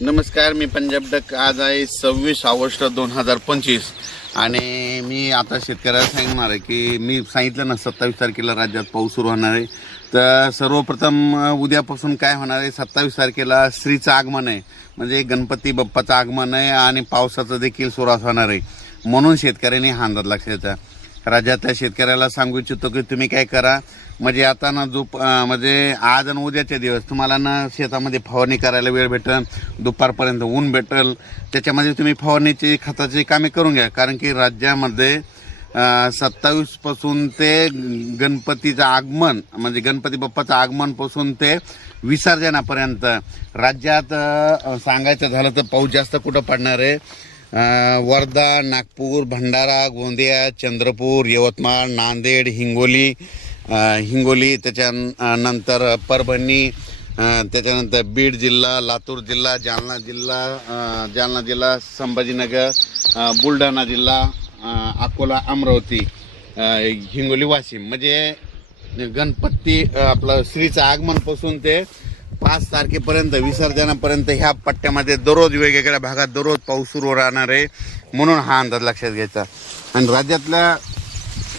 नमस्कार मी पंजाब डक. आज आहे सव्वीस ऑगस्ट दोन हजार पंचवीस. आणि मी आता शेतकऱ्याला सांगणार आहे की मी सांगितलं ना सत्तावीस तारखेला राज्यात पाऊस सुरू होणार आहे. तर सर्वप्रथम उद्यापासून काय होणार आहे? सत्तावीस तारखेला श्रीचं आगमन आहे. म्हणजे गणपती बाप्पाचं आगमन आहे आणि पावसाचं देखील सुरुवात होणार आहे. म्हणून शेतकऱ्यांनी हा अंदाज लक्षात राज्यातल्या शेतकऱ्याला सांगू इच्छितो की तुम्ही काय करा. म्हणजे आता ना जो म्हणजे आज आणि उद्याचे दिवस तुम्हाला ना शेतामध्ये फवारणी करायला वेळ भेटेल दुपारपर्यंत ऊन भेटेल. त्याच्यामध्ये तुम्ही फवारणीची खताची कामे करून घ्या. कारण की राज्यामध्ये सत्तावीसपासून ते गणपतीचं आगमन म्हणजे गणपती बाप्पाचं आगमनपासून ते विसर्जनापर्यंत राज्यात सांगायचं झालं तर पाऊस जास्त कुठं पडणार आहे? वर्धा नागपूर भंडारा गोंदिया चंद्रपूर यवतमाळ नांदेड हिंगोली हिंगोली त्याच्या नंतर परभणी त्याच्यानंतर बीड जिल्हा लातूर जिल्हा जालना जिल्हा जालना जिल्हा संभाजीनगर बुलढाणा जिल्हा अकोला अमरावती हिंगोली वाशिम म्हणजे गणपती आपलं श्रीचं आगमनपासून ते पाच तारखेपर्यंत विसर्जनापर्यंत ह्या पट्ट्यामध्ये दररोज वेगवेगळ्या भागात दररोज पाऊस सुरू राहणार आहे म्हणून हा अंदाज लक्षात घ्यायचा. आणि राज्यातल्या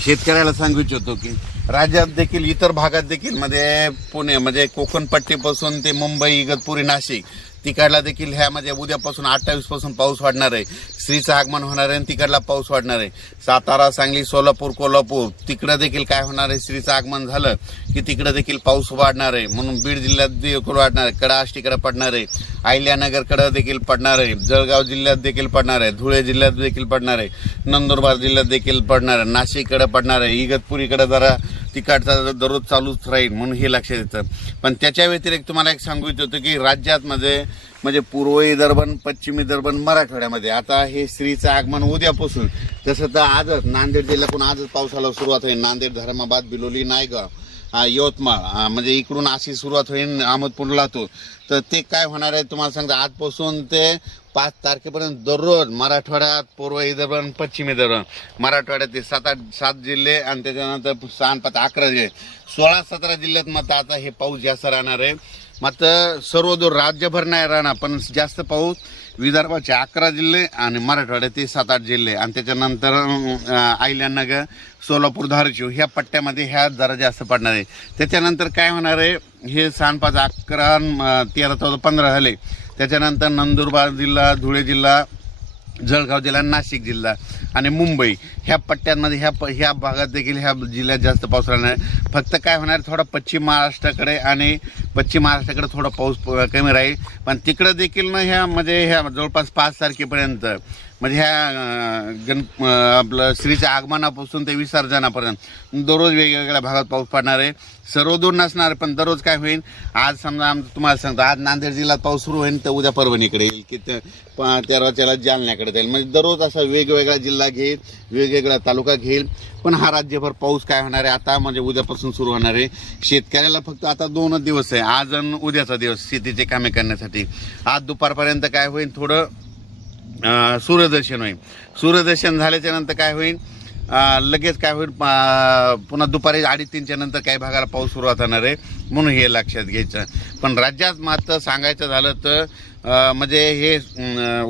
शेतकऱ्याला सांगू इच्छितो की राज्यात देखील इतर भागात देखील म्हणजे पुणे म्हणजे कोकण पट्टीपासून ते मुंबई इगतपुरी नाशिक तिकडला देखील ह्यामध्ये उद्यापासून अठ्ठावीसपासून पाऊस वाढणार आहे. श्रीचं आगमन होणार आहे आणि तिकडला पाऊस वाढणार आहे. सातारा सांगली सोलापूर कोल्हापूर तिकडं देखील काय होणार आहे? श्रीचं आगमन झालं की तिकडं देखील पाऊस वाढणार आहे. म्हणून बीड जिल्ह्यात देखील वाढणार आहे. कडा आष्टीकडे पडणार आहे. अहिल्यानगरकडं देखील पडणार आहे. जळगाव जिल्ह्यात देखील पडणार आहे. धुळे जिल्ह्यात देखील पडणार आहे. नंदुरबार जिल्ह्यात देखील पडणार आहे. नाशिककडे पडणार आहे. इगतपुरीकडे जरा तिकडचा दररोज चालूच राहील म्हणून हे लक्षात येतं. पण त्याच्या व्यतिरिक्त तुम्हाला एक सांगू इच्छितो की राज्यातमध्ये म्हणजे पूर्व विदर्भन पश्चिम विदर्भन मराठवाड्यामध्ये आता हे श्रीचं आगमन उद्यापासून तसं तर आजच नांदेड जिल्ह्यातून आजच पावसाला सुरुवात होईल. नांदेड धर्माबाद बिलोली नायगाव. हा यवतमाळ. म्हणजे इकडून अशी सुरुवात होईल अहमदपूर लातूर तर ते काय होणार आहे तुम्हाला सांगतो आजपासून ते पाच तारखेपर्यंत दररोज मराठवाड्यात पूर्व विदर्भ पश्चिम विदर्भ मराठवाड्यात ते सात आठ सात जिल्हे आणि त्याच्यानंतर सहा आणि पाच अकरा जिल्हे. सोळा सतरा जिल्ह्यात मात्र आता हे पाऊस जास्त राहणार आहे. मात्र सर्वदूर राज्यभर नाही राहणार पण जास्त पाऊस विदर्भाचे अकरा जिल्हे आणि मराठवाड्याचे सात आठ जिल्हे. आणि त्याच्यानंतर आयल्यानगर सोलापूर धारशिव ह्या पट्ट्यामध्ये ह्या जरा जास्त पडणार आहे. त्याच्यानंतर काय होणार आहे? हे सहा पाच अकरा तेरा चौदा पंधरा झाले. त्याच्यानंतर नंदुरबार जिल्हा धुळे जिल्हा जळगाव जिल्हा नाशिक जिल्हा आणि मुंबई ह्या पट्ट्यांमध्ये ह्या प ह्या भागात देखील ह्या जिल्ह्यात जास्त पाऊस राहणार आहे. फक्त काय होणार थोडा पश्चिम महाराष्ट्राकडे आणि पश्चिम महाराष्ट्राकडे थोडा पाऊस कमी राहील. पण तिकडं देखील ना ह्या म्हणजे ह्या जवळपास पाच तारखेपर्यंत म्हणजे ह्या गण आपलं श्रीच्या आगमनापासून ते विसर्जनापर्यंत दररोज वेगवेगळ्या भागात पाऊस पडणार आहे. सर्व दूर नसणार पण दररोज काय होईल? आज समजा आम तुम्हाला सांगतो आज नांदेड जिल्ह्यात पाऊस सुरू होईल तर उद्या परभणीकडे येईल की त्या त्याला जालन्याकडे जाईल. म्हणजे दररोज असा वेगवेगळा जिल्हा घेईल वेगवेगळा तालुका घेईल. पण हा राज्यभर पाऊस काय होणार आहे? आता म्हणजे उद्यापासून सुरू होणार आहे. शेतकऱ्याला फक्त आता दोनच दिवस आहे. आज आणि उद्याचा दिवस शेतीचे कामे करण्यासाठी. आज दुपारपर्यंत काय होईल? थोडं सूर्यदर्शन होईल. सूर्यदर्शन झाल्याच्यानंतर काय होईल? लगेच काय होईल? पुन्हा दुपारी अडीच तीनच्या नंतर काही भागाला पाऊस सुरुवात होणार आहे. म्हणून हे लक्षात घ्यायचं. पण राज्यात मात्र सांगायचं झालं तर म्हणजे हे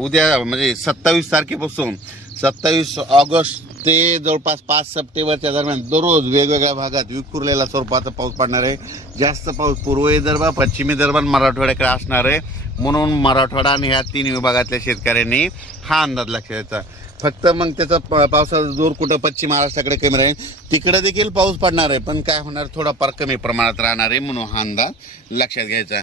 उद्या म्हणजे सत्तावीस तारखेपासून सत्तावीस ऑगस्ट ते जवळपास पाच सप्टेंबरच्या दरम्यान दररोज वेगवेगळ्या भागात विखुरलेला स्वरूपाचा पाऊस पडणार आहे. जास्त पाऊस पूर्व विदर्भ पश्चिमी विदर्भ मराठवाड्याकडे असणार आहे. म्हणून मराठवाडा आणि ह्या तीन विभागातल्या शेतकऱ्यांनी हा अंदाज लक्षात द्यायचा फक्त मग त्याचा प- पावसाचा जोर कुठं पश्चिम महाराष्ट्राकडे कमी राहील तिकडे देखील पाऊस पडणार आहे. पण काय होणार? थोडा फार कमी प्रमाणात राहणार आहे म्हणून हा अंदाज लक्षात घ्यायचा.